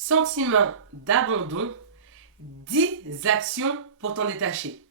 Sentiment d'abandon, 10 actions pour t'en détacher.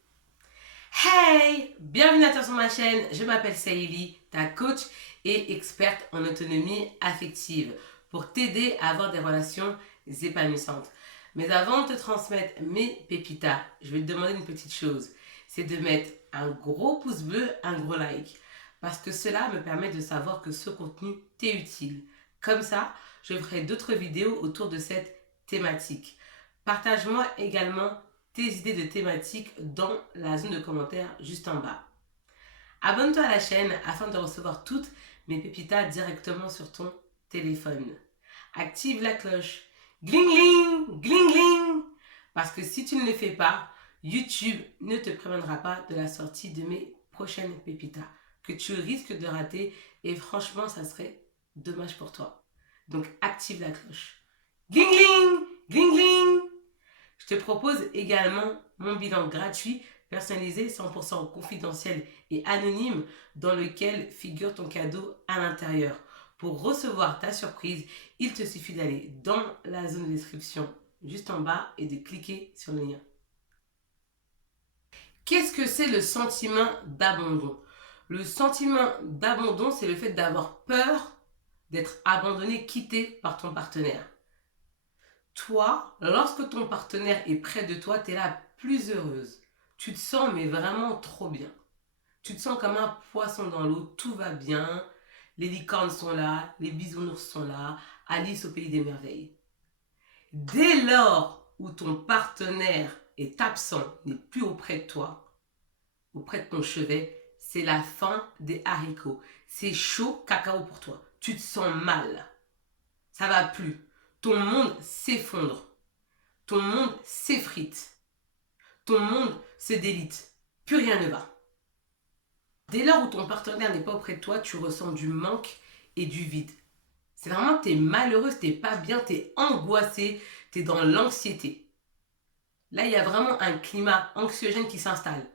Hey! Bienvenue à toi sur ma chaîne, je m'appelle Saïli, ta coach et experte en autonomie affective pour t'aider à avoir des relations épanouissantes. Mais avant de te transmettre mes pépitas, je vais te demander une petite chose, c'est de mettre un gros pouce bleu, un gros like, parce que cela me permet de savoir que ce contenu t'est utile. Comme ça, je ferai d'autres vidéos autour de cette thématique. Partage-moi également tes idées de thématiques dans la zone de commentaires juste en bas. Abonne-toi à la chaîne afin de recevoir toutes mes pépitas directement sur ton téléphone. Active la cloche. Gling gling, gling gling. Parce que si tu ne le fais pas, YouTube ne te préviendra pas de la sortie de mes prochaines pépitas que tu risques de rater et franchement, ça serait dommage pour toi. Donc active la cloche. Gling gling, gling gling. Je te propose également mon bilan gratuit, personnalisé, 100% confidentiel et anonyme, dans lequel figure ton cadeau à l'intérieur. Pour recevoir ta surprise, il te suffit d'aller dans la zone de description juste en bas et de cliquer sur le lien. Qu'est-ce que c'est le sentiment d'abandon? Le sentiment d'abandon, c'est le fait d'avoir peur d'être abandonné, quitté par ton partenaire. Toi, lorsque ton partenaire est près de toi, tu es là plus heureuse. Tu te sens mais vraiment trop bien. Tu te sens comme un poisson dans l'eau, tout va bien. Les licornes sont là, les bisounours sont là, Alice au pays des merveilles. Dès lors où ton partenaire est absent, n'est plus auprès de toi, auprès de ton chevet, c'est la fin des haricots. C'est chaud cacao pour toi. Tu te sens mal. Ça va plus. Ton monde s'effondre. Ton monde s'effrite. Ton monde se délite. Plus rien ne va. Dès lors où ton partenaire n'est pas auprès de toi, tu ressens du manque et du vide. C'est vraiment, t'es malheureuse, t'es pas bien, t'es angoissée, t'es dans l'anxiété. Là, il y a vraiment un climat anxiogène qui s'installe.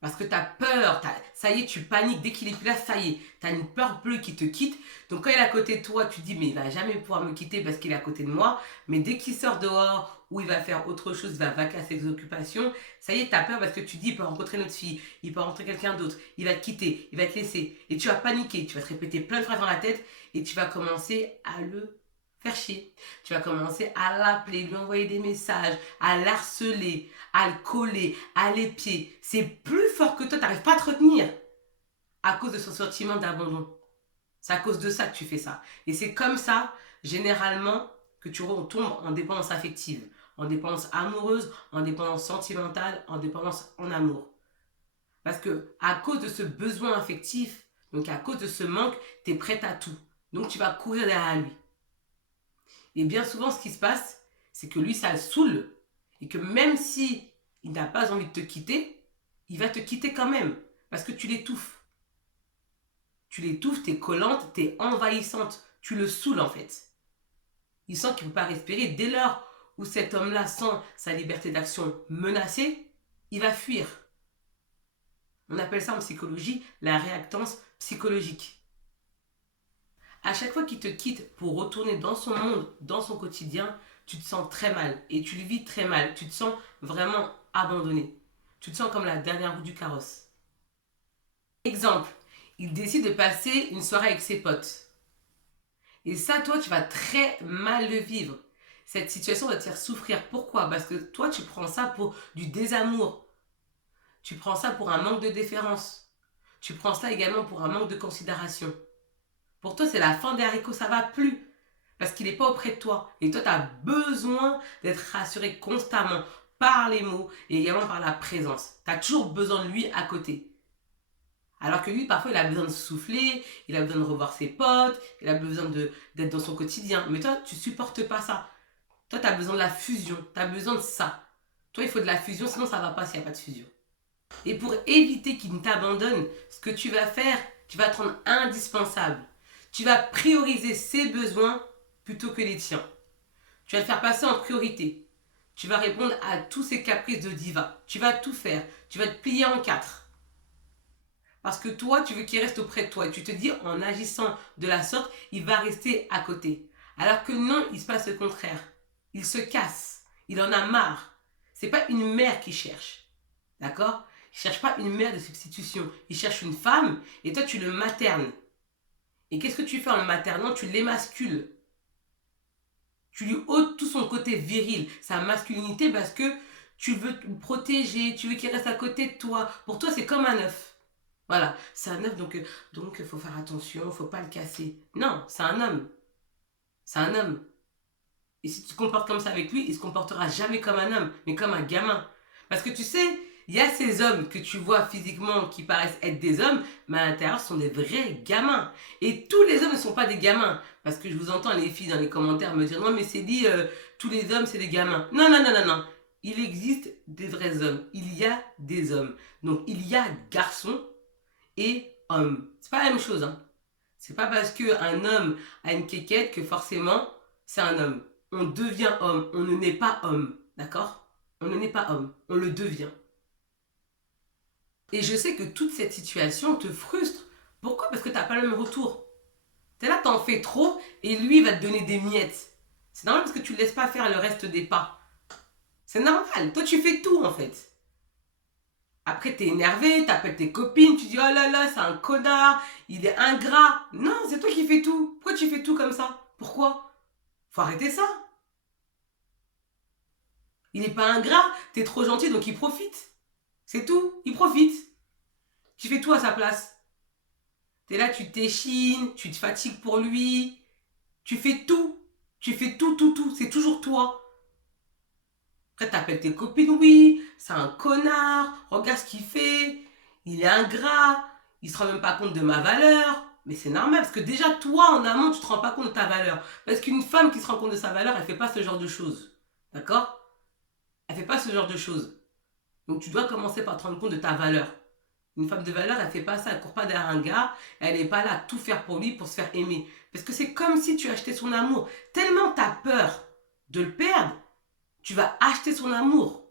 Parce que tu as peur, ça y est, tu paniques. Dès qu'il est plus là, ça y est, tu as une peur bleue qui te quitte. Donc quand il est à côté de toi, tu te dis, mais il va jamais pouvoir me quitter parce qu'il est à côté de moi. Mais dès qu'il sort dehors ou il va faire autre chose, il va vaquer à ses occupations, ça y est, tu as peur parce que tu te dis, il peut rencontrer une autre fille, il peut rencontrer quelqu'un d'autre, il va te quitter, il va te laisser. Et tu vas paniquer, tu vas te répéter plein de phrases dans la tête et tu vas commencer à le faire chier. Tu vas commencer à l'appeler, lui envoyer des messages, à l'harceler, à le coller, à l'épier. C'est plus fort que toi, tu n'arrives pas à te retenir à cause de son sentiment d'abandon. C'est à cause de ça que tu fais ça. Et c'est comme ça, généralement, que tu tombes en dépendance affective, en dépendance amoureuse, en dépendance sentimentale, en dépendance en amour. Parce que à cause de ce besoin affectif, donc à cause de ce manque, tu es prête à tout. Donc tu vas courir derrière lui. Et bien souvent, ce qui se passe, c'est que lui, ça le saoule. Et que même si il n'a pas envie de te quitter, il va te quitter quand même. Parce que tu l'étouffes. Tu l'étouffes, t'es collante, t'es envahissante. Tu le saoules en fait. Il sent qu'il ne peut pas respirer. Dès lors où cet homme-là sent sa liberté d'action menacée, il va fuir. On appelle ça en psychologie la réactance psychologique. À chaque fois qu'il te quitte pour retourner dans son monde, dans son quotidien, tu te sens très mal et tu le vis très mal. Tu te sens vraiment abandonné. Tu te sens comme la dernière roue du carrosse. Exemple, il décide de passer une soirée avec ses potes. Et ça, toi, tu vas très mal le vivre. Cette situation va te faire souffrir. Pourquoi? Parce que toi, tu prends ça pour du désamour. Tu prends ça pour un manque de déférence. Tu prends ça également pour un manque de considération. Pour toi, c'est la fin des haricots, ça va plus. Parce qu'il n'est pas auprès de toi. Et toi, tu as besoin d'être rassuré constamment par les mots et également par la présence. Tu as toujours besoin de lui à côté. Alors que lui, parfois, il a besoin de souffler, il a besoin de revoir ses potes, il a besoin d'être dans son quotidien. Mais toi, tu supportes pas ça. Toi, tu as besoin de la fusion. Tu as besoin de ça. Toi, il faut de la fusion, sinon ça ne va pas s'il n'y a pas de fusion. Et pour éviter qu'il ne t'abandonne, ce que tu vas faire, tu vas te rendre indispensable. Tu vas prioriser ses besoins plutôt que les tiens. Tu vas te faire passer en priorité. Tu vas répondre à tous ses caprices de diva. Tu vas tout faire. Tu vas te plier en quatre. Parce que toi, tu veux qu'il reste auprès de toi. Et tu te dis, en agissant de la sorte, il va rester à côté. Alors que non, il se passe le contraire. Il se casse. Il en a marre. C'est pas une mère qui cherche. D'accord? Il cherche pas une mère de substitution. Il cherche une femme et toi tu le maternes. Et qu'est-ce que tu fais en le maternant? Tu l'émascules. Tu lui ôtes tout son côté viril, sa masculinité, parce que tu veux le protéger, tu veux qu'il reste à côté de toi. Pour toi, c'est comme un œuf. Voilà, c'est un œuf, donc il faut faire attention, faut pas le casser. Non, c'est un homme. C'est un homme. Et si tu te comportes comme ça avec lui, il se comportera jamais comme un homme, mais comme un gamin. Parce que tu sais, il y a ces hommes que tu vois physiquement qui paraissent être des hommes, mais à l'intérieur, ce sont des vrais gamins. Et tous les hommes ne sont pas des gamins. Parce que je vous entends les filles dans les commentaires me dire non, mais c'est dit, tous les hommes, c'est des gamins. Non, non, non, non, non. Il existe des vrais hommes. Il y a des hommes. Donc, il y a garçons et hommes. C'est pas la même chose, hein. C'est pas parce qu'un homme a une quéquette que forcément, c'est un homme. On devient homme. On ne naît pas homme. D'accord? On ne naît pas homme. On le devient. Et je sais que toute cette situation te frustre. Pourquoi? Parce que tu n'as pas le même retour. Tu es là, tu en fais trop et lui il va te donner des miettes. C'est normal parce que tu ne laisses pas faire le reste des pas. C'est normal. Toi, tu fais tout en fait. Après, tu es énervé, tu appelles tes copines, tu dis oh là là, c'est un connard, il est ingrat. Non, c'est toi qui fais tout. Pourquoi tu fais tout comme ça? Pourquoi? Faut arrêter ça. Il n'est pas ingrat, tu es trop gentil donc il profite. C'est tout, il profite. Tu fais tout à sa place. T'es là, tu t'échines, tu te fatigues pour lui. Tu fais tout. Tu fais tout, tout, tout. C'est toujours toi. Après, t'appelles tes copines, oui, c'est un connard. Regarde ce qu'il fait. Il est ingrat. Il se rend même pas compte de ma valeur. Mais c'est normal, parce que déjà, toi, en amont, tu te rends pas compte de ta valeur. Parce qu'une femme qui se rend compte de sa valeur, elle fait pas ce genre de choses. D'accord? Elle fait pas ce genre de choses. Donc, tu dois commencer par te rendre compte de ta valeur. Une femme de valeur, elle fait pas ça, elle court pas derrière un gars, elle n'est pas là à tout faire pour lui pour se faire aimer. Parce que c'est comme si tu achetais son amour. Tellement tu as peur de le perdre, tu vas acheter son amour.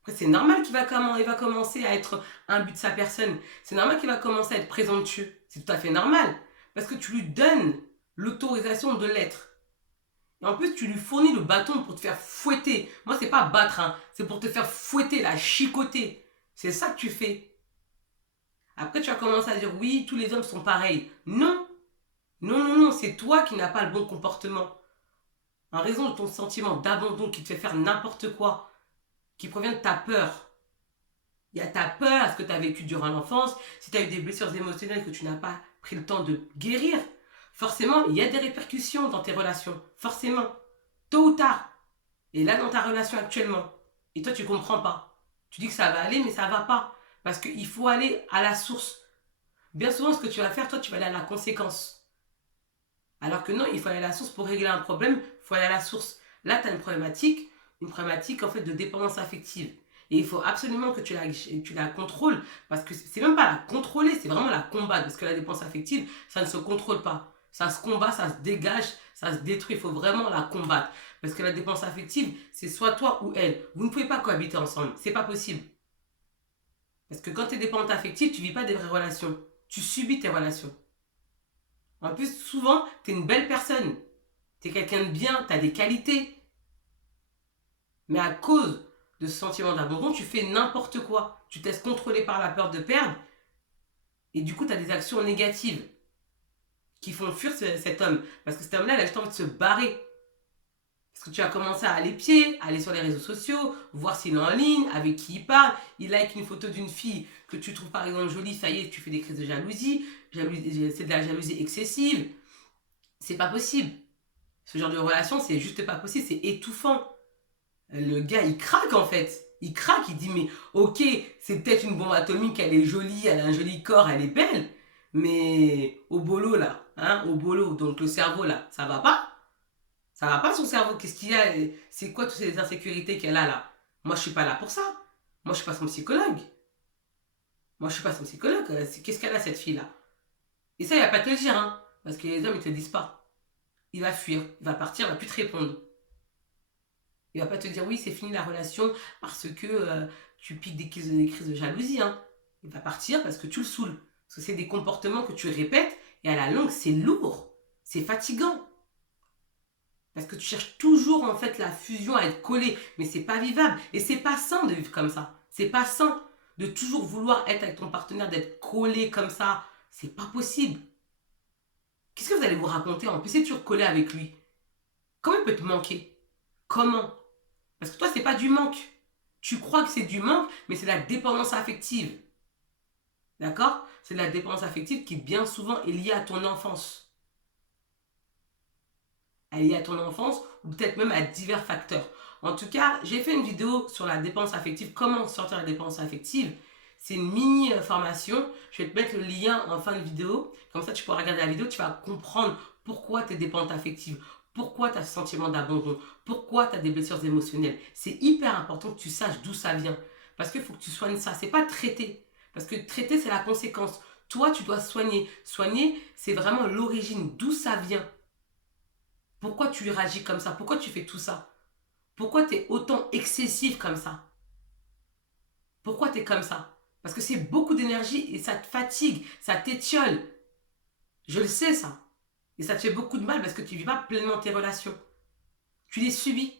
Après, c'est normal qu'il va, il va commencer à être un but de sa personne. C'est normal qu'il va commencer à être présomptueux. C'est tout à fait normal. Parce que tu lui donnes l'autorisation de l'être. Et en plus, tu lui fournis le bâton pour te faire fouetter. Moi, c'est pas battre, hein. C'est pour te faire fouetter, la chicoter. C'est ça que tu fais. Après, tu vas commencer à dire oui, tous les hommes sont pareils. Non, non, non, non, c'est toi qui n'as pas le bon comportement. En raison de ton sentiment d'abandon qui te fait faire n'importe quoi, qui provient de ta peur. Il y a ta peur à ce que tu as vécu durant l'enfance, si tu as eu des blessures émotionnelles que tu n'as pas pris le temps de guérir, forcément, il y a des répercussions dans tes relations. Forcément. Tôt ou tard. Et là, dans ta relation actuellement. Et toi, tu ne comprends pas. Tu dis que ça va aller, mais ça ne va pas. Parce qu'il faut aller à la source. Bien souvent, ce que tu vas faire, toi, tu vas aller à la conséquence. Alors que non, il faut aller à la source pour régler un problème, il faut aller à la source. Là, tu as une problématique en fait de dépendance affective. Et il faut absolument que tu la contrôles, parce que c'est même pas la contrôler, c'est vraiment la combattre. Parce que la dépendance affective, ça ne se contrôle pas. Ça se combat, ça se dégage, ça se détruit. Il faut vraiment la combattre. Parce que la dépendance affective, c'est soit toi ou elle. Vous ne pouvez pas cohabiter ensemble. C'est pas possible. Parce que quand tu es dépendante affective, tu ne vis pas des vraies relations. Tu subis tes relations. En plus, souvent, tu es une belle personne. Tu es quelqu'un de bien, tu as des qualités. Mais à cause de ce sentiment d'abandon, tu fais n'importe quoi. Tu te laisses contrôler par la peur de perdre. Et du coup, tu as des actions négatives qui font fuir cet homme. Parce que cet homme-là, il a juste envie de se barrer. Parce que tu as commencé à aller pied, aller sur les réseaux sociaux, voir s'il est en ligne, avec qui il parle. Il like une photo d'une fille que tu trouves par exemple jolie, ça y est, tu fais des crises de jalousie. C'est de la jalousie excessive. C'est pas possible. Ce genre de relation, c'est juste pas possible, c'est étouffant. Le gars, il craque en fait. Il craque, il dit mais ok, c'est peut-être une bombe atomique, elle est jolie, elle a un joli corps, elle est belle. Mais au bolo là, hein, au bolo, donc le cerveau là, ça va pas. Ça va pas son cerveau. Qu'est-ce qu'il y a? C'est quoi toutes ces insécurités qu'elle a là? Moi, je suis pas là pour ça. Moi, je suis pas son psychologue. Moi, je suis pas son psychologue. Qu'est-ce qu'elle a, cette fille-là? Et ça, il va pas te le dire, hein. Parce que les hommes, ils te le disent pas. Il va fuir. Il va partir, il va plus te répondre. Il va pas te dire, oui, c'est fini la relation parce que tu piques des crises de jalousie, hein. Il va partir parce que tu le saoules. Parce que c'est des comportements que tu répètes et à la longue, c'est lourd. C'est fatigant. Parce que tu cherches toujours en fait la fusion à être collé. Mais c'est pas vivable. Et c'est pas sain de vivre comme ça. C'est pas sain de toujours vouloir être avec ton partenaire, d'être collé comme ça. C'est pas possible. Qu'est-ce que vous allez vous raconter en plus si tu collé avec lui? Comment il peut te manquer? Comment? Parce que toi, c'est pas du manque. Tu crois que c'est du manque, mais c'est la dépendance affective. D'accord? C'est la dépendance affective qui bien souvent est liée à ton enfance. Elle est liée à ton enfance ou peut-être même à divers facteurs. En tout cas, j'ai fait une vidéo sur la dépendance affective, comment sortir de la dépendance affective. C'est une mini formation. Je vais te mettre le lien en fin de vidéo. Comme ça, tu pourras regarder la vidéo, tu vas comprendre pourquoi tu es dépendante affective, pourquoi tu as ce sentiment d'abandon, pourquoi tu as des blessures émotionnelles. C'est hyper important que tu saches d'où ça vient. Parce qu'il faut que tu soignes ça. C'est pas traiter. Parce que traiter, c'est la conséquence. Toi, tu dois soigner. Soigner, c'est vraiment l'origine, d'où ça vient. Pourquoi tu réagis comme ça? Pourquoi tu fais tout ça? Pourquoi tu es autant excessif comme ça? Pourquoi tu es comme ça? Parce que c'est beaucoup d'énergie et ça te fatigue, ça t'étiole. Je le sais ça. Et ça te fait beaucoup de mal parce que tu ne vis pas pleinement tes relations. Tu les subis.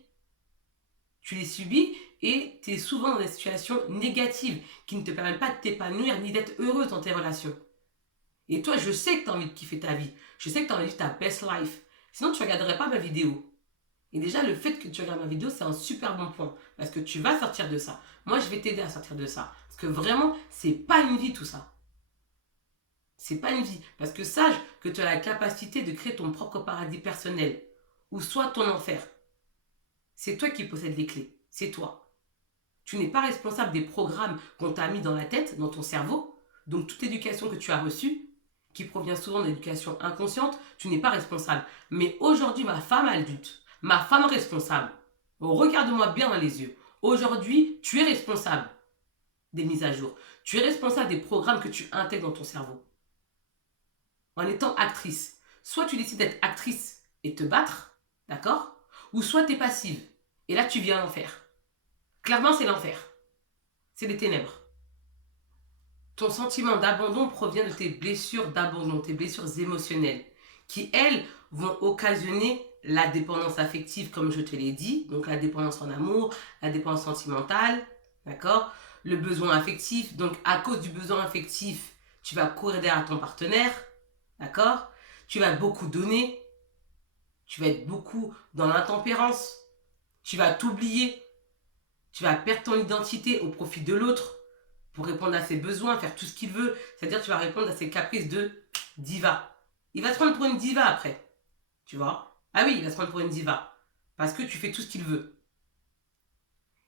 Tu les subis et tu es souvent dans des situations négatives qui ne te permettent pas de t'épanouir ni d'être heureuse dans tes relations. Et toi, je sais que tu as envie de kiffer ta vie. Je sais que tu as envie de vivre ta best life. Sinon, tu ne regarderais pas ma vidéo. Et déjà, le fait que tu regardes ma vidéo, c'est un super bon point. Parce que tu vas sortir de ça. Moi, je vais t'aider à sortir de ça. Parce que vraiment, c'est pas une vie tout ça. C'est pas une vie. Parce que sache que tu as la capacité de créer ton propre paradis personnel. Ou soit ton enfer. C'est toi qui possèdes les clés. C'est toi. Tu n'es pas responsable des programmes qu'on t'a mis dans la tête, dans ton cerveau. Donc toute éducation que tu as reçue, qui provient souvent d'éducation inconsciente, tu n'es pas responsable. Mais aujourd'hui, ma femme adulte, ma femme responsable, regarde-moi bien dans les yeux. Aujourd'hui, tu es responsable des mises à jour. Tu es responsable des programmes que tu intègres dans ton cerveau. En étant actrice. Soit tu décides d'être actrice et te battre, d'accord? Ou soit tu es passive. Et là, tu vis un enfer. Clairement, c'est l'enfer. C'est les ténèbres. Ton sentiment d'abandon provient de tes blessures d'abandon, tes blessures émotionnelles, qui, elles, vont occasionner la dépendance affective, comme je te l'ai dit, donc la dépendance en amour, la dépendance sentimentale, d'accord? Le besoin affectif, donc à cause du besoin affectif, tu vas courir derrière ton partenaire, d'accord? Tu vas beaucoup donner, tu vas être beaucoup dans l'intempérance, tu vas t'oublier, tu vas perdre ton identité au profit de l'autre, pour répondre à ses besoins, faire tout ce qu'il veut. C'est-à-dire tu vas répondre à ses caprices de diva. Il va se prendre pour une diva après. Tu vois? Ah oui, il va se prendre pour une diva. Parce que tu fais tout ce qu'il veut.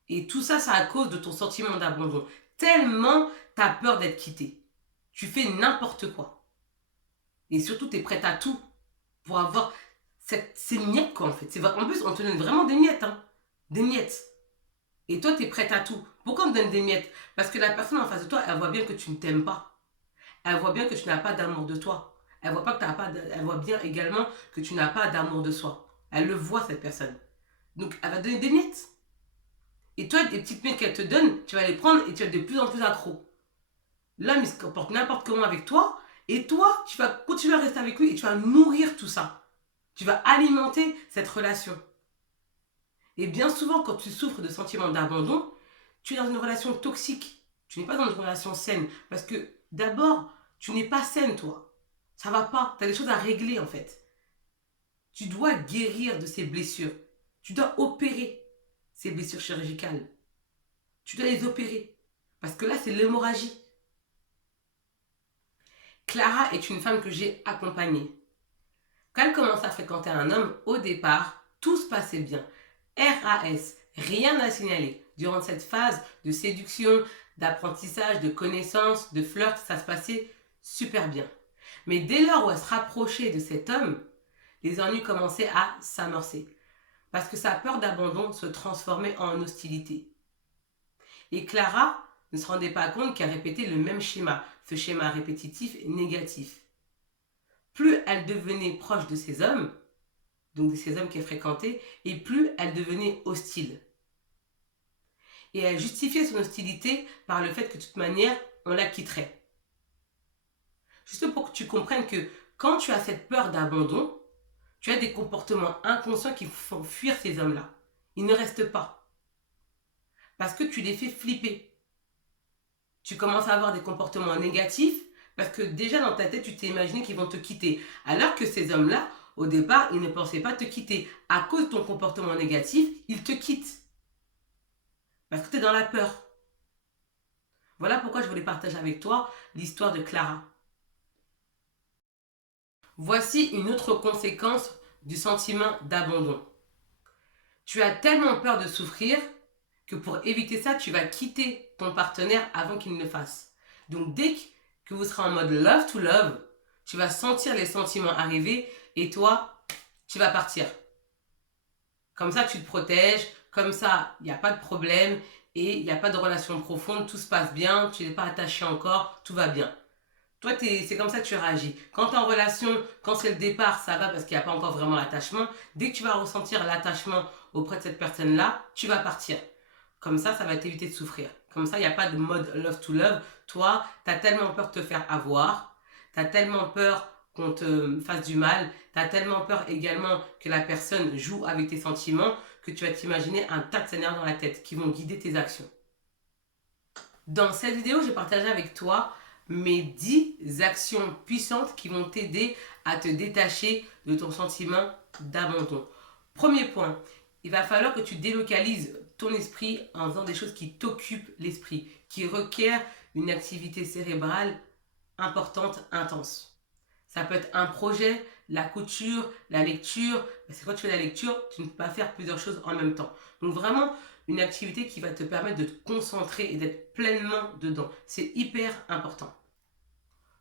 Et tout ça, c'est à cause de ton sentiment d'abandon. Tellement tu as peur d'être quitté. Tu fais n'importe quoi. Et surtout, tu es prête à tout pour avoir ces miettes, quoi, en fait. En plus, on te donne vraiment des miettes. Hein. Des miettes. Et toi, tu es prête à tout. Pourquoi on te donne des miettes? Parce que la personne en face de toi, elle voit bien que tu ne t'aimes pas. Elle voit bien que tu n'as pas d'amour de toi. Elle voit, pas que t'as pas elle voit bien également que tu n'as pas d'amour de soi. Elle le voit, cette personne. Donc, elle va te donner des miettes. Et toi, les petites miettes qu'elle te donne, tu vas les prendre et tu vas être de plus en plus accro. L'homme, il se comporte n'importe comment avec toi. Et toi, tu vas continuer à rester avec lui et tu vas nourrir tout ça. Tu vas alimenter cette relation. Et bien souvent, quand tu souffres de sentiments d'abandon, tu es dans une relation toxique. Tu n'es pas dans une relation saine. Parce que d'abord, tu n'es pas saine, toi. Ça va pas. Tu as des choses à régler, en fait. Tu dois guérir de ces blessures. Tu dois opérer ces blessures chirurgicales. Tu dois les opérer. Parce que là, c'est l'hémorragie. Clara est une femme que j'ai accompagnée. Quand elle commence à fréquenter un homme, au départ, tout se passait bien. RAS, rien à signaler. Durant cette phase de séduction, d'apprentissage, de connaissance, de flirt, ça se passait super bien. Mais dès lors où elle se rapprochait de cet homme, les ennuis commençaient à s'amorcer. Parce que sa peur d'abandon se transformait en hostilité. Et Clara ne se rendait pas compte qu'elle répétait le même schéma, ce schéma répétitif et négatif. Plus elle devenait proche de ces hommes, donc de ces hommes qu'elle fréquentait, et plus elle devenait hostile. Et elle justifiait son hostilité par le fait que de toute manière, on la quitterait. Juste pour que tu comprennes que quand tu as cette peur d'abandon, tu as des comportements inconscients qui font fuir ces hommes-là. Ils ne restent pas. Parce que tu les fais flipper. Tu commences à avoir des comportements négatifs parce que déjà dans ta tête, tu t'es imaginé qu'ils vont te quitter. Alors que ces hommes-là, au départ, ils ne pensaient pas te quitter. À cause de ton comportement négatif, ils te quittent. Parce que tu es dans la peur. Voilà pourquoi je voulais partager avec toi l'histoire de Clara. Voici une autre conséquence du sentiment d'abandon. Tu as tellement peur de souffrir que pour éviter ça, tu vas quitter ton partenaire avant qu'il ne le fasse. Donc dès que vous serez en mode love to love, tu vas sentir les sentiments arriver et toi, tu vas partir. Comme ça, tu te protèges, comme ça, il n'y a pas de problème et il n'y a pas de relation profonde, tout se passe bien, tu n'es pas attaché encore, tout va bien. Toi, c'est comme ça que tu réagis. Quand tu es en relation, quand c'est le départ, ça va parce qu'il n'y a pas encore vraiment l'attachement. Dès que tu vas ressentir l'attachement auprès de cette personne-là, tu vas partir. Comme ça va t'éviter de souffrir. Comme ça, il n'y a pas de mode love to love. Toi, tu as tellement peur de te faire avoir. Tu as tellement peur qu'on te fasse du mal. Tu as tellement peur également que la personne joue avec tes sentiments que tu vas t'imaginer un tas de scénarios dans la tête qui vont guider tes actions. Dans cette vidéo, j'ai partagé avec toi mes 10 actions puissantes qui vont t'aider à te détacher de ton sentiment d'abandon. Premier point, il va falloir que tu délocalises ton esprit en faisant des choses qui t'occupent l'esprit, qui requièrent une activité cérébrale importante, intense. Ça peut être un projet, la couture, la lecture. Parce que quand tu fais la lecture, tu ne peux pas faire plusieurs choses en même temps. Donc vraiment, une activité qui va te permettre de te concentrer et d'être pleinement dedans. C'est hyper important.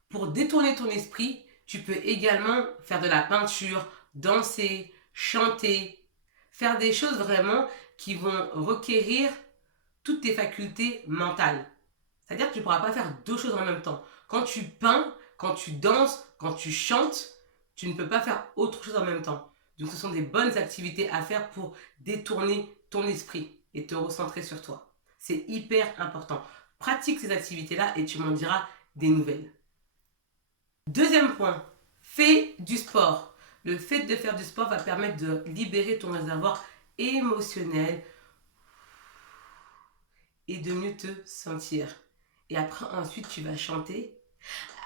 Pour détourner ton esprit, tu peux également faire de la peinture, danser, chanter, faire des choses vraiment qui vont requérir toutes tes facultés mentales. C'est-à-dire que tu ne pourras pas faire deux choses en même temps. Quand tu peins, quand tu danses, quand tu chantes, tu ne peux pas faire autre chose en même temps. Donc ce sont des bonnes activités à faire pour détourner ton esprit et te recentrer sur toi. C'est hyper important. Pratique ces activités-là et tu m'en diras des nouvelles. Deuxième point, fais du sport. Le fait de faire du sport va permettre de libérer ton réservoir émotionnel et de mieux te sentir. Et après, ensuite, tu vas chanter.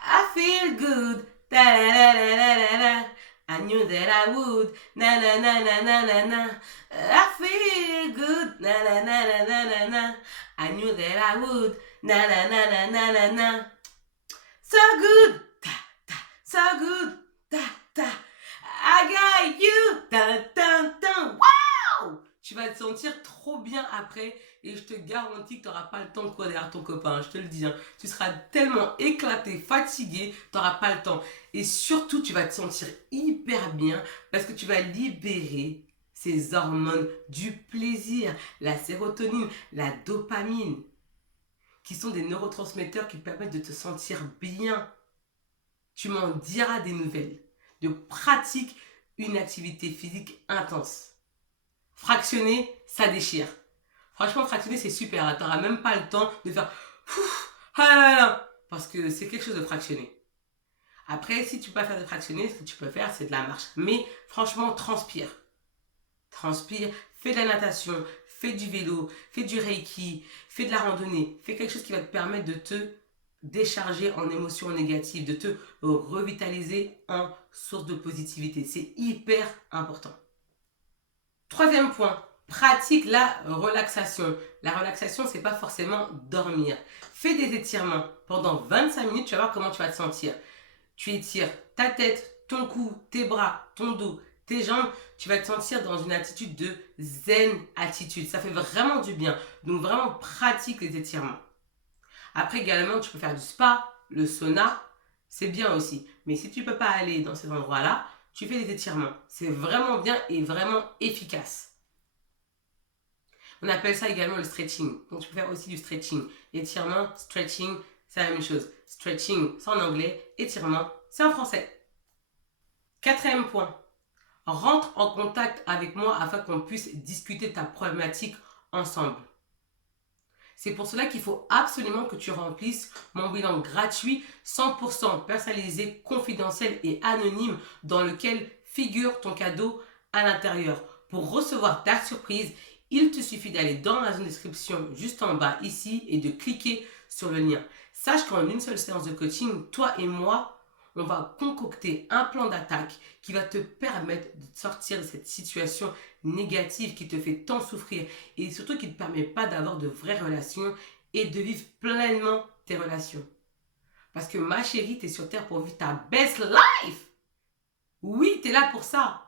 I feel good. Da, da, da, da, da, da. I knew that I would. Na na na na na na na. I feel good. Na na na na na na na. I knew that I would. Na na na na na na na. So good. Da, da. So good. Da, da. I got you. Da, da, da. Wow! Tu vas te sentir trop bien après et je te garantis que tu n'auras pas le temps de courir derrière ton copain, je te le dis. Hein. Tu seras tellement éclaté, fatigué, tu n'auras pas le temps. Et surtout, tu vas te sentir hyper bien parce que tu vas libérer ces hormones du plaisir, la sérotonine, la dopamine, qui sont des neurotransmetteurs qui permettent de te sentir bien. Tu m'en diras des nouvelles. De pratique une activité physique intense. Fractionner, ça déchire. Franchement, fractionner, c'est super. Tu n'auras même pas le temps de faire parce que c'est quelque chose de fractionner. Après, si tu ne peux pas faire de fractionner, ce que tu peux faire, c'est de la marche. Mais franchement, transpire. Transpire, fais de la natation, fais du vélo, fais du reiki, fais de la randonnée. Fais quelque chose qui va te permettre de te décharger en émotions négatives, de te revitaliser en source de positivité. C'est hyper important. Troisième point, pratique la relaxation. La relaxation, c'est pas forcément dormir. Fais des étirements pendant 25 minutes, tu vas voir comment tu vas te sentir. Tu étires ta tête, ton cou, tes bras, ton dos, tes jambes. Tu vas te sentir dans une attitude de zen attitude. Ça fait vraiment du bien. Donc vraiment pratique les étirements. Après également, tu peux faire du spa, le sauna. C'est bien aussi. Mais si tu ne peux pas aller dans ces endroits-là, tu fais des étirements. C'est vraiment bien et vraiment efficace. On appelle ça également le stretching. Donc tu peux faire aussi du stretching. Étirement, stretching, c'est la même chose. Stretching, c'est en anglais. Étirement, c'est en français. Quatrième point. Rentre en contact avec moi afin qu'on puisse discuter ta problématique ensemble. C'est pour cela qu'il faut absolument que tu remplisses mon bilan gratuit, 100% personnalisé, confidentiel et anonyme dans lequel figure ton cadeau à l'intérieur. Pour recevoir ta surprise, il te suffit d'aller dans la zone de description juste en bas ici et de cliquer sur le lien. Sache qu'en une seule séance de coaching, toi et moi, on va concocter un plan d'attaque qui va te permettre de sortir de cette situation négative qui te fait tant souffrir et surtout qui ne te permet pas d'avoir de vraies relations et de vivre pleinement tes relations. Parce que ma chérie, tu es sur Terre pour vivre ta best life. Oui, tu es là pour ça.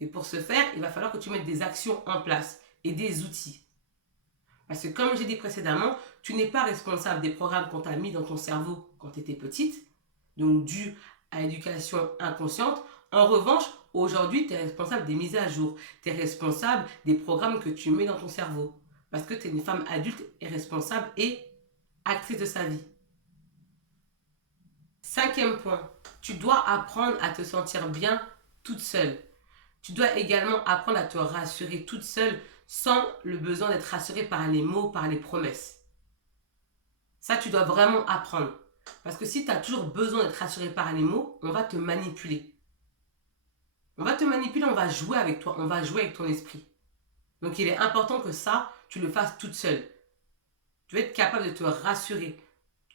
Et pour ce faire, il va falloir que tu mettes des actions en place et des outils. Parce que comme j'ai dit précédemment, tu n'es pas responsable des programmes qu'on t'a mis dans ton cerveau quand tu étais petite, donc dû à l'éducation inconsciente. En revanche, aujourd'hui, tu es responsable des mises à jour. Tu es responsable des programmes que tu mets dans ton cerveau. Parce que tu es une femme adulte et responsable et actrice de sa vie. 5e point, tu dois apprendre à te sentir bien toute seule. Tu dois également apprendre à te rassurer toute seule sans le besoin d'être rassurée par les mots, par les promesses. Ça, tu dois vraiment apprendre. Parce que si tu as toujours besoin d'être rassurée par les mots, on va te manipuler. On va te manipuler, on va jouer avec toi, on va jouer avec ton esprit. Donc il est important que ça, tu le fasses toute seule. Tu dois être capable de te rassurer.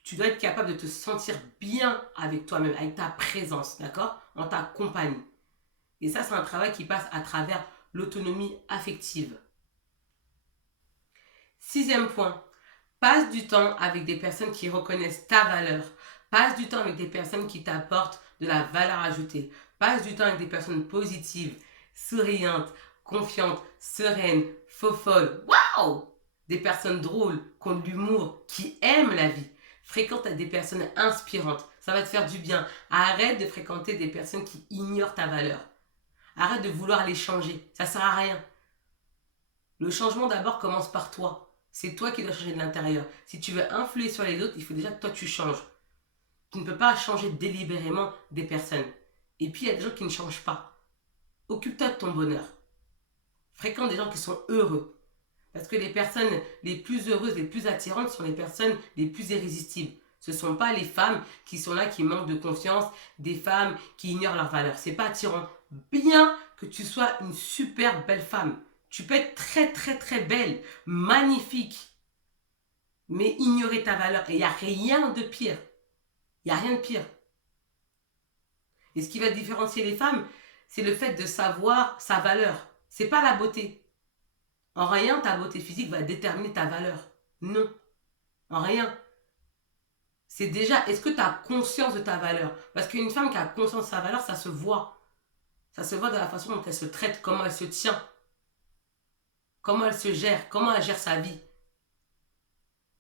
Tu dois être capable de te sentir bien avec toi-même, avec ta présence, d'accord? En ta compagnie. Et ça, c'est un travail qui passe à travers l'autonomie affective. 6e point, passe du temps avec des personnes qui reconnaissent ta valeur. Passe du temps avec des personnes qui t'apportent de la valeur ajoutée. Passe du temps avec des personnes positives, souriantes, confiantes, sereines, folles. Waouh! Des personnes drôles, qui ont de l'humour, qui aiment la vie. Fréquente des personnes inspirantes. Ça va te faire du bien. Arrête de fréquenter des personnes qui ignorent ta valeur. Arrête de vouloir les changer. Ça ne sert à rien. Le changement d'abord commence par toi. C'est toi qui dois changer de l'intérieur. Si tu veux influer sur les autres, il faut déjà que toi tu changes. Tu ne peux pas changer délibérément des personnes. Et puis il y a des gens qui ne changent pas. Occupe-toi de ton bonheur. Fréquente des gens qui sont heureux. Parce que les personnes les plus heureuses, les plus attirantes sont les personnes les plus irrésistibles. Ce ne sont pas les femmes qui sont là, qui manquent de confiance, des femmes qui ignorent leurs valeurs. Ce n'est pas attirant. Bien que tu sois une super belle femme. Tu peux être très très très belle, magnifique, mais ignorer ta valeur. Et il n'y a rien de pire. Il n'y a rien de pire. Et ce qui va différencier les femmes, c'est le fait de savoir sa valeur. Ce n'est pas la beauté. En rien, ta beauté physique va déterminer ta valeur. Non. En rien. C'est déjà, est-ce que tu as conscience de ta valeur? Parce qu'une femme qui a conscience de sa valeur, ça se voit. Ça se voit dans la façon dont elle se traite, comment elle se tient. Comment elle se gère, comment elle gère sa vie.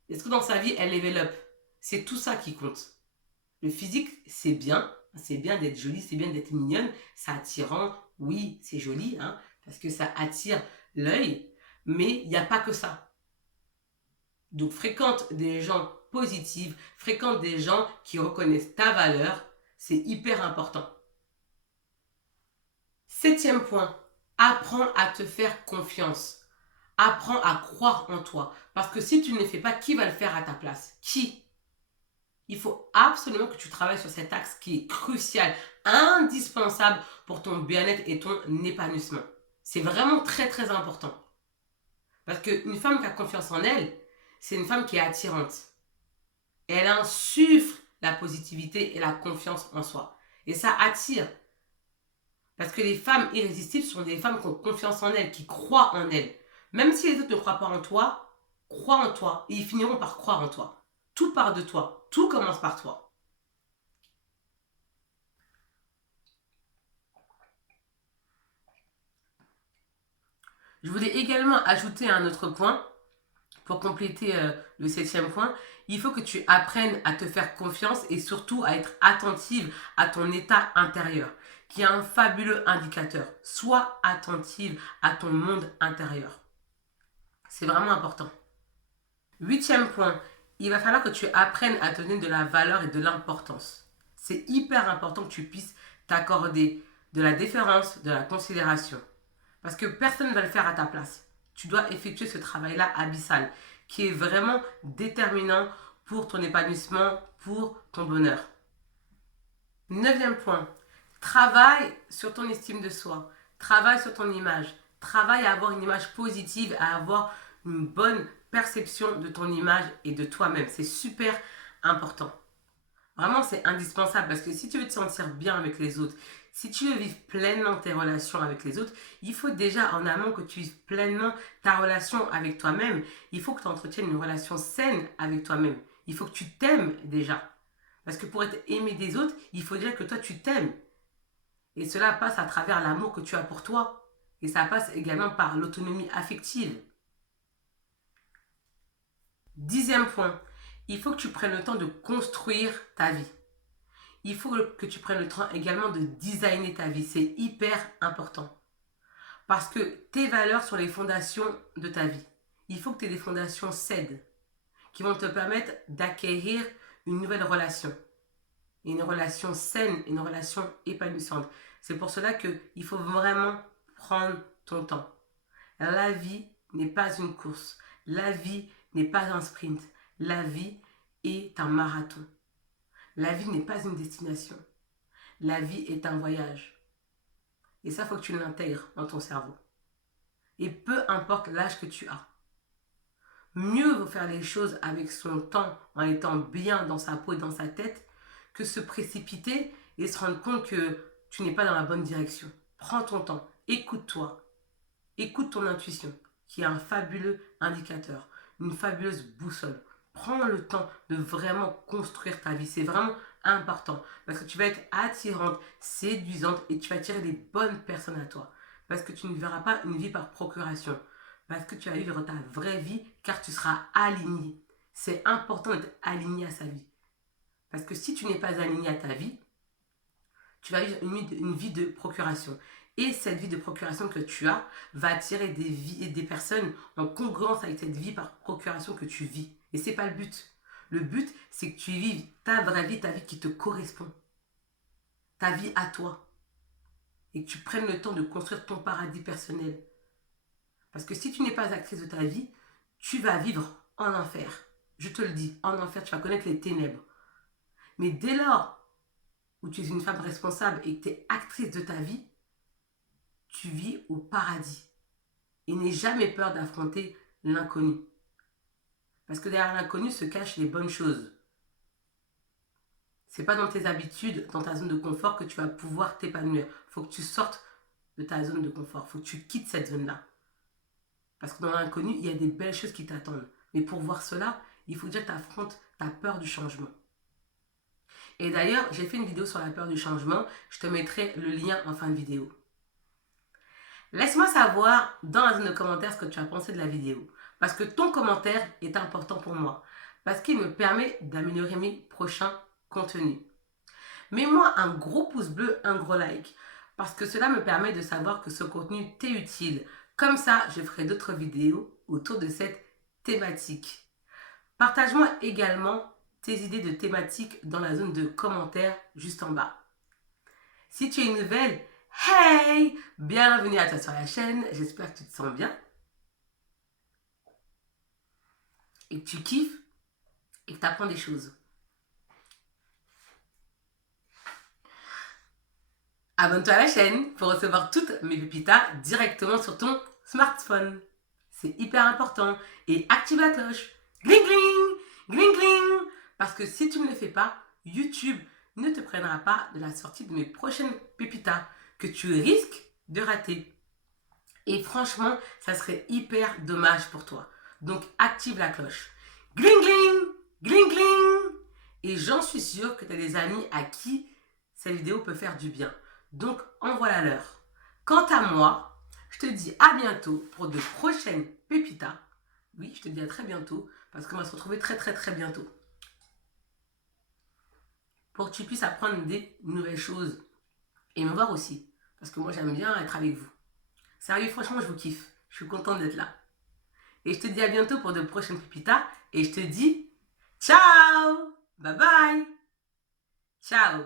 Est-ce que dans sa vie, elle level up? C'est tout ça qui compte. Le physique, c'est bien d'être jolie, c'est bien d'être mignonne, c'est attirant, oui, c'est joli, hein, parce que ça attire l'œil, mais il n'y a pas que ça. Donc fréquente des gens positifs, fréquente des gens qui reconnaissent ta valeur, c'est hyper important. 7e point, apprends à te faire confiance. Apprends à croire en toi. Parce que si tu ne le fais pas, qui va le faire à ta place? Qui? Il faut absolument que tu travailles sur cet axe qui est crucial, indispensable pour ton bien-être et ton épanouissement. C'est vraiment très très important. Parce qu'une femme qui a confiance en elle, c'est une femme qui est attirante. Elle insuffle la positivité et la confiance en soi. Et ça attire. Parce que les femmes irrésistibles sont des femmes qui ont confiance en elles, qui croient en elles. Même si les autres ne croient pas en toi, crois en toi et ils finiront par croire en toi. Tout part de toi. Tout commence par toi. Je voulais également ajouter un autre point pour compléter le 7e point. Il faut que tu apprennes à te faire confiance et surtout à être attentive à ton état intérieur, qui est un fabuleux indicateur. Sois attentive à ton monde intérieur. C'est vraiment important. 8e point, il va falloir que tu apprennes à te donner de la valeur et de l'importance. C'est hyper important que tu puisses t'accorder de la déférence, de la considération. Parce que personne ne va le faire à ta place. Tu dois effectuer ce travail-là abyssal, qui est vraiment déterminant pour ton épanouissement, pour ton bonheur. 9e point, Travaille sur ton estime de soi. Travaille sur ton image. Travaille à avoir une image positive, à avoir une bonne perception de ton image et de toi-même. C'est super important. Vraiment, c'est indispensable parce que si tu veux te sentir bien avec les autres, si tu veux vivre pleinement tes relations avec les autres, il faut déjà en amont que tu vives pleinement ta relation avec toi-même. Il faut que tu entretiennes une relation saine avec toi-même. Il faut que tu t'aimes déjà. Parce que pour être aimé des autres, il faut déjà que toi tu t'aimes. Et cela passe à travers l'amour que tu as pour toi. Et ça passe également par l'autonomie affective. 10e point, il faut que tu prennes le temps de construire ta vie. Il faut que tu prennes le temps également de designer ta vie. C'est hyper important. Parce que tes valeurs sont les fondations de ta vie. Il faut que tu aies des fondations saines qui vont te permettre d'acquérir une nouvelle relation. Une relation saine, une relation épanouissante. C'est pour cela qu'il faut vraiment prendre ton temps. La vie n'est pas une course. La vie n'est pas un sprint. La vie est un marathon. La vie n'est pas une destination. La vie est un voyage. Et ça, il faut que tu l'intègres dans ton cerveau. Et peu importe l'âge que tu as. Mieux vaut faire les choses avec son temps, en étant bien dans sa peau et dans sa tête, que se précipiter et se rendre compte que tu n'es pas dans la bonne direction. Prends ton temps, écoute-toi, écoute ton intuition, qui est un fabuleux indicateur, une fabuleuse boussole. Prends le temps de vraiment construire ta vie, c'est vraiment important, parce que tu vas être attirante, séduisante et tu vas attirer les bonnes personnes à toi, parce que tu ne verras pas une vie par procuration, parce que tu vas vivre ta vraie vie, car tu seras aligné. C'est important d'être aligné à sa vie. Parce que si tu n'es pas aligné à ta vie, tu vas vivre une vie de procuration. Et cette vie de procuration que tu as va attirer des personnes en congruence avec cette vie par procuration que tu vis. Et ce n'est pas le but. Le but, c'est que tu vives ta vraie vie, ta vie qui te correspond. Ta vie à toi. Et que tu prennes le temps de construire ton paradis personnel. Parce que si tu n'es pas actrice de ta vie, tu vas vivre en enfer. Je te le dis, en enfer, tu vas connaître les ténèbres. Mais dès lors où tu es une femme responsable et que tu es actrice de ta vie, tu vis au paradis. Et n'aie jamais peur d'affronter l'inconnu. Parce que derrière l'inconnu se cachent les bonnes choses. C'est pas dans tes habitudes, dans ta zone de confort que tu vas pouvoir t'épanouir. Il faut que tu sortes de ta zone de confort. Il faut que tu quittes cette zone-là. Parce que dans l'inconnu, il y a des belles choses qui t'attendent. Mais pour voir cela, il faut déjà que tu affrontes ta peur du changement. Et d'ailleurs, j'ai fait une vidéo sur la peur du changement. Je te mettrai le lien en fin de vidéo. Laisse-moi savoir dans la zone de commentaires ce que tu as pensé de la vidéo. Parce que ton commentaire est important pour moi. Parce qu'il me permet d'améliorer mes prochains contenus. Mets-moi un gros pouce bleu, un gros like. Parce que cela me permet de savoir que ce contenu t'est utile. Comme ça, je ferai d'autres vidéos autour de cette thématique. Partage-moi également tes idées de thématiques dans la zone de commentaires juste en bas. Si tu es une nouvelle, hey! Bienvenue à toi sur la chaîne, j'espère que tu te sens bien. Et que tu kiffes et que tu apprends des choses. Abonne-toi à la chaîne pour recevoir toutes mes pépitas directement sur ton smartphone. C'est hyper important. Et active la cloche. Gling gling! Gling gling! Parce que si tu ne le fais pas, YouTube ne te prendra pas de la sortie de mes prochaines pépitas que tu risques de rater. Et franchement, ça serait hyper dommage pour toi. Donc active la cloche. Gling gling! Gling gling! Et j'en suis sûre que tu as des amis à qui cette vidéo peut faire du bien. Donc envoie-la-leur. Quant à moi, je te dis à bientôt pour de prochaines pépitas. Oui, je te dis à très bientôt parce qu'on va se retrouver très bientôt. Pour que tu puisses apprendre des nouvelles choses et me voir aussi. Parce que moi, j'aime bien être avec vous. Sérieux, franchement, je vous kiffe. Je suis contente d'être là. Et je te dis à bientôt pour de prochaines pépitas. Et je te dis ciao! Bye bye! Ciao!